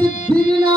সিদ্ধির না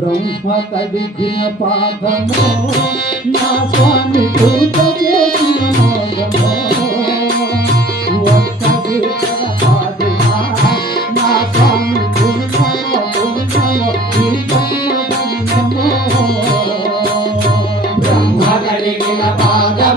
బ్రహ్మ కడిగిన పాదము. నా స్వామి పూజ చేసిన మోదము ఒక్క నా స్వామి బ్రహ్మ కలిగిన పాదమో.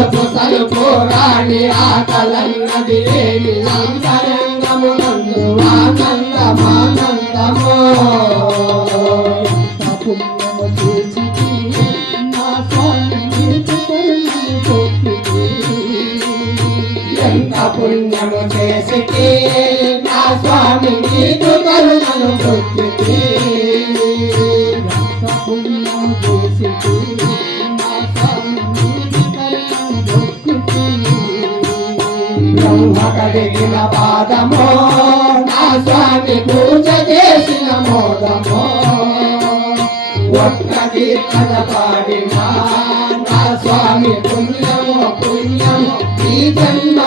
అలుపు సలుపు రాణి ఆకలన్నది లేని అంతరంగము నందు ఆనందమానందము. ఎంత పుణ్యము చేసి నా స్వామి నీకు కరుణను పుణ్యము చేసి కడిగిన పాదమో నా స్వామి పూజ చేసిన మోదమో. ఒక్క కీర్తన పాడినా నా స్వామి పుణ్యము పుణ్యము ఈ జన్మ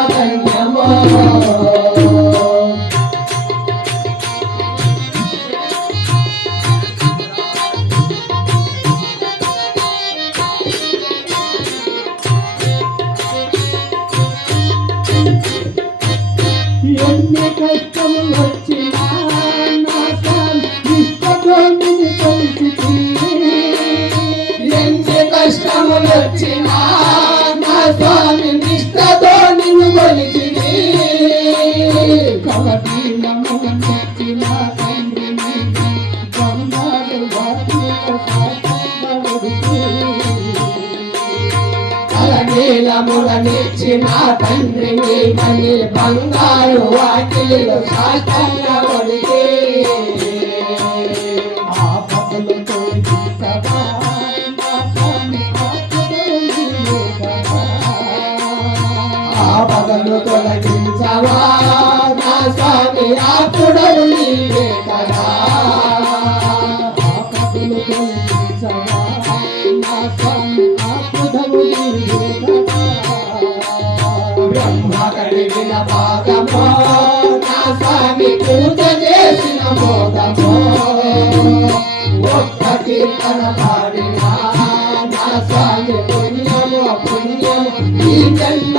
కలనీలములనిచ్చిన తండ్రిని కని బంగారు వాకిలిలో సాకంగా ఒడిగి ఆ పగలు తొలగించవా కడిగిన పాదమో నా స్వామి పూజ చేసిన ఒక్క కీర్తన పాడినా నా స్వామి ఈ జన్మ